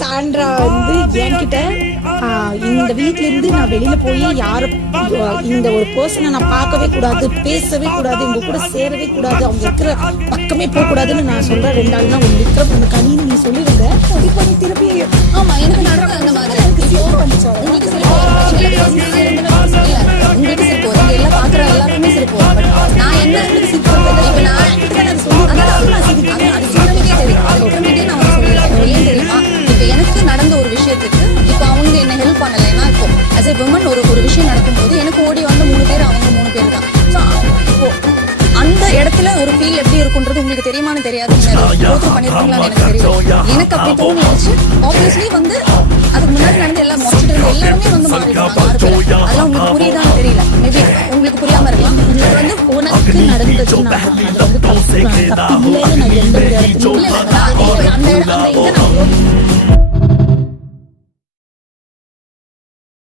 Sandra வந்து என்கிட்ட இந்த வீட்ல இருந்து நான் வெளியில போய் யாரும் இந்த ஒரு பர்சனை நான் பார்க்கவே கூடாது, பேசவே கூடாது, இவங்க கூட சேரவே கூடாது, அவங்க இருக்கிற பக்கமே போக கூடாதுன்னு நான் சொல்றேன். 2 நாள் தான் ஒன்று விக்ரம் ஒன்று கனின்னு நீ சொல்லிருந்த கண்டிப்பா நீ திருப்பி ஆமா எனக்கு நடக்கும் அந்த மாதிரி. உங்களுக்கு சரி உங்களுக்கு சரி போகுது, எல்லாம் பாக்குற எல்லாருமே சரி போகும். பட் நான் என்ன இப்ப நான் ஏன் தெரியுமா, இப்ப எனக்கு நடந்த ஒரு விஷயத்துக்கு இப்ப அவங்க என்ன ஹெல்ப் பண்ணலைன்னா, இப்போ அஸ் எ விமன் ஒரு விஷயம் நடக்கும்போது எனக்கு ஓடி வந்து 3 பேர், அவங்க 3 பேர் தான். ஸோ இப்போ அந்த இடத்துல ஒரு ஃபீல் எப்படி இருக்குன்றது உங்களுக்கு தெரியுமான்னு தெரியாது, நீங்க பண்ணிருக்கீங்களான்னு எனக்கு தெரியும். எனக்கு அப்படி தோணிடுச்சு. ஆப்வியஸ்லி வந்து அதுக்கு முன்னாடி நடந்து எல்லாம் முடிச்சுட்டு இருந்த எல்லாருமே வந்து மாறிடுவாங்க 6 பேர். அதெல்லாம் உங்களுக்கு புரியுதான்னு தெரியல, மேபி உங்களுக்கு புரியாம இருக்கலாம். இது வந்து உனக்கு நடந்தது, நான் அது வந்து தப்பு இல்லைன்னு நான் எந்த ஒரு இடத்துல அந்த இதை நான்